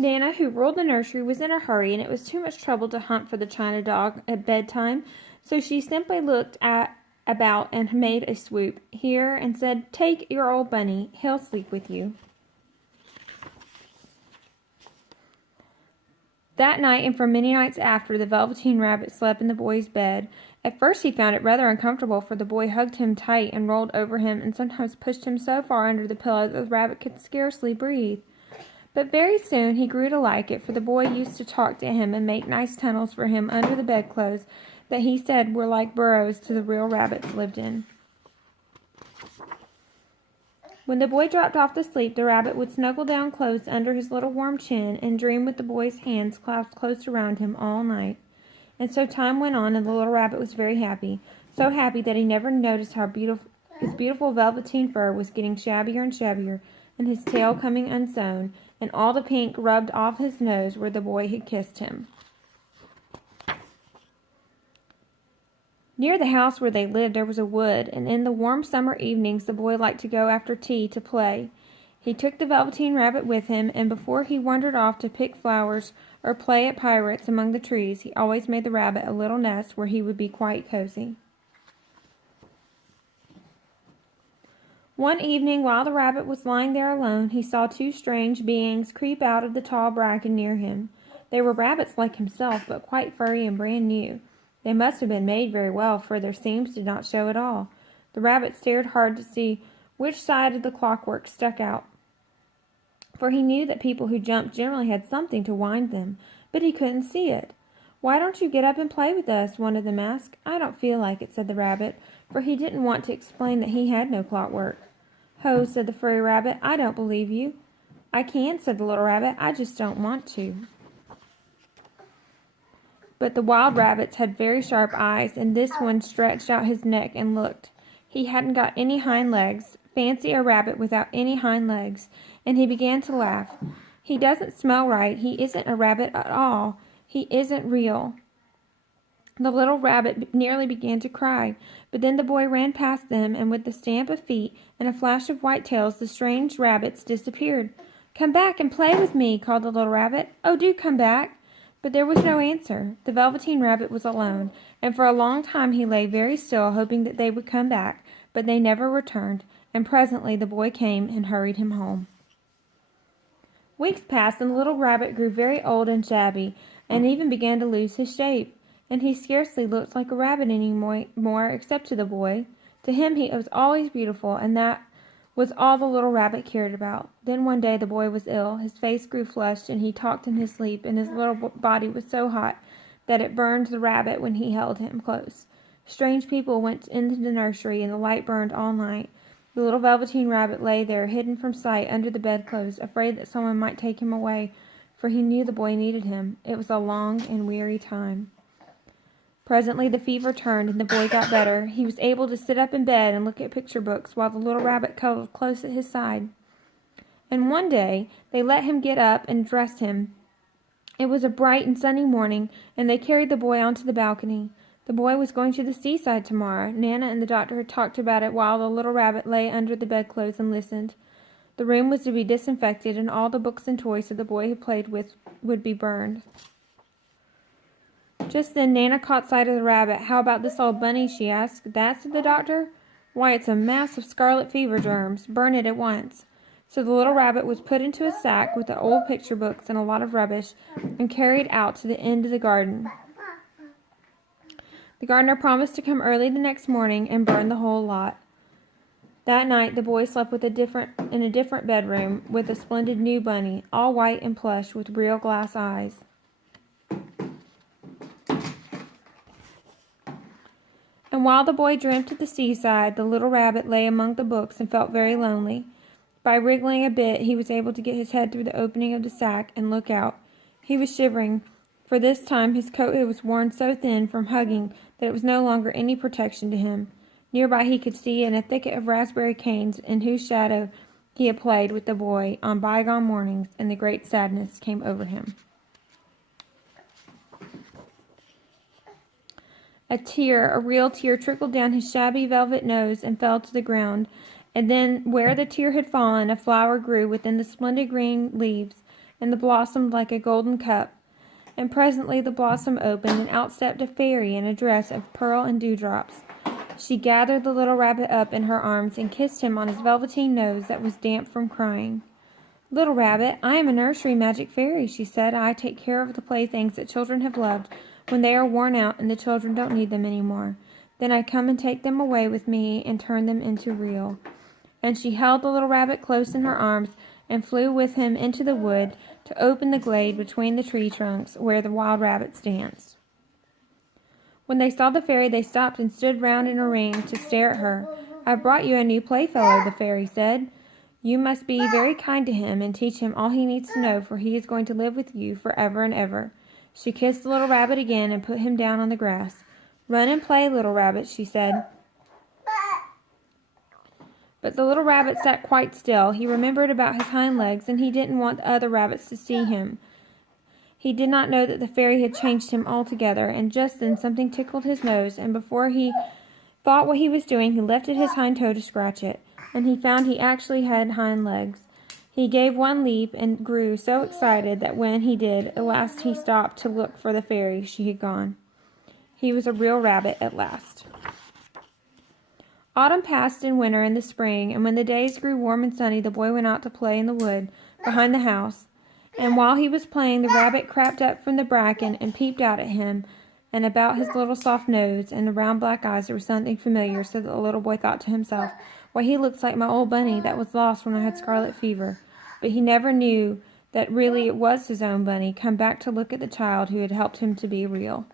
Nana, who ruled the nursery, was in a hurry, and it was too much trouble to hunt for the china dog at bedtime, so she simply looked about and made a swoop here and said, "Take your old bunny. He'll sleep with you." That night and for many nights after, the Velveteen Rabbit slept in the boy's bed. At first he found it rather uncomfortable, for the boy hugged him tight and rolled over him and sometimes pushed him so far under the pillow that the rabbit could scarcely breathe. But very soon he grew to like it, for the boy used to talk to him and make nice tunnels for him under the bedclothes that he said were like burrows to the real rabbits lived in. When the boy dropped off to sleep, the rabbit would snuggle down close under his little warm chin and dream with the boy's hands clasped close around him all night. And so time went on, and the little rabbit was very happy, so happy that he never noticed how his beautiful velveteen fur was getting shabbier and shabbier, and his tail coming unsewn, and all the pink rubbed off his nose where the boy had kissed him. Near the house where they lived there was a wood, and in the warm summer evenings the boy liked to go after tea to play. He took the Velveteen Rabbit with him, and before he wandered off to pick flowers or play at pirates among the trees, he always made the rabbit a little nest where he would be quite cozy. One evening, while the rabbit was lying there alone, he saw two strange beings creep out of the tall bracken near him. They were rabbits like himself, but quite furry and brand new. They must have been made very well, for their seams did not show at all. The rabbit stared hard to see which side of the clockwork stuck out, for he knew that people who jumped generally had something to wind them, but he couldn't see it. "Why don't you get up and play with us?" one of them asked. "I don't feel like it," said the rabbit, for he didn't want to explain that he had no clockwork. "Ho," said the furry rabbit, "I don't believe you." "I can," said the little rabbit, "I just don't want to." But the wild rabbits had very sharp eyes, and this one stretched out his neck and looked. He hadn't got any hind legs. Fancy a rabbit without any hind legs. And he began to laugh. "He doesn't smell right. He isn't a rabbit at all. He isn't real." The little rabbit nearly began to cry, but then the boy ran past them, and with the stamp of feet and a flash of white tails, the strange rabbits disappeared. "Come back and play with me," called the little rabbit. "Oh, do come back." But there was no answer. The Velveteen Rabbit was alone, and for a long time he lay very still, hoping that they would come back, but they never returned, and presently the boy came and hurried him home. Weeks passed, and the little rabbit grew very old and shabby, and even began to lose his shape, and he scarcely looked like a rabbit any more, except to the boy. To him he was always beautiful, and that was all the little rabbit cared about. Then one day the boy was ill. His face grew flushed, and he talked in his sleep, and his little body was so hot that it burned the rabbit when he held him close. Strange people went into the nursery, and the light burned all night. The little Velveteen Rabbit lay there, hidden from sight under the bedclothes, afraid that someone might take him away, for he knew the boy needed him. It was a long and weary time. Presently the fever turned, and the boy got better. He was able to sit up in bed and look at picture books, while the little rabbit cuddled close at his side. And one day they let him get up and dressed him. It was a bright and sunny morning, and they carried the boy onto the balcony. The boy was going to the seaside tomorrow. Nana and the doctor had talked about it while the little rabbit lay under the bedclothes and listened. The room was to be disinfected, and all the books and toys that the boy had played with would be burned. Just then Nana caught sight of the rabbit. "How about this old bunny?" she asked. "That?" said the doctor. "Why, it's a mass of scarlet fever germs. Burn it at once." So the little rabbit was put into a sack with the old picture books and a lot of rubbish, and carried out to the end of the garden. The gardener promised to come early the next morning and burn the whole lot. That night the boy slept in a different bedroom with a splendid new bunny, all white and plush with real glass eyes. And while the boy dreamt at the seaside, the little rabbit lay among the books and felt very lonely. By wriggling a bit, he was able to get his head through the opening of the sack and look out. He was shivering, for this time his coat was worn so thin from hugging that it was no longer any protection to him. Nearby he could see in a thicket of raspberry canes in whose shadow he had played with the boy on bygone mornings, and the great sadness came over him. A real tear, trickled down his shabby velvet nose and fell to the ground, and then where the tear had fallen, a flower grew within the splendid green leaves, and the blossomed like a golden cup. And presently the blossom opened, and out stepped a fairy in a dress of pearl and dewdrops. She gathered the little rabbit up in her arms and kissed him on his velveteen nose that was damp from crying. "Little Rabbit, I am a nursery magic fairy," she said. "I take care of the playthings that children have loved when they are worn out and the children don't need them any more. Then I come and take them away with me and turn them into real." And she held the little rabbit close in her arms and flew with him into the wood to open the glade between the tree trunks where the wild rabbits danced. When they saw the fairy, they stopped and stood round in a ring to stare at her. "I've brought you a new playfellow," the fairy said. "You must be very kind to him and teach him all he needs to know, for he is going to live with you forever and ever." She kissed the little rabbit again and put him down on the grass. "Run and play, little rabbit," she said. But the little rabbit sat quite still. He remembered about his hind legs, and he didn't want the other rabbits to see him. He did not know that the fairy had changed him altogether, and just then something tickled his nose, and before he thought what he was doing, he lifted his hind toe to scratch it, and he found he actually had hind legs. He gave one leap and grew so excited that when he did, at last he stopped to look for the fairy. She had gone. He was a real rabbit at last. Autumn passed in winter and the spring, and when the days grew warm and sunny, the boy went out to play in the wood behind the house. And while he was playing, the rabbit crept up from the bracken and peeped out at him, and about his little soft nose and the round black eyes there was something familiar, so that the little boy thought to himself, "Why, he looks like my old bunny that was lost when I had scarlet fever." But he never knew that really it was his own bunny, come back to look at the child who had helped him to be real.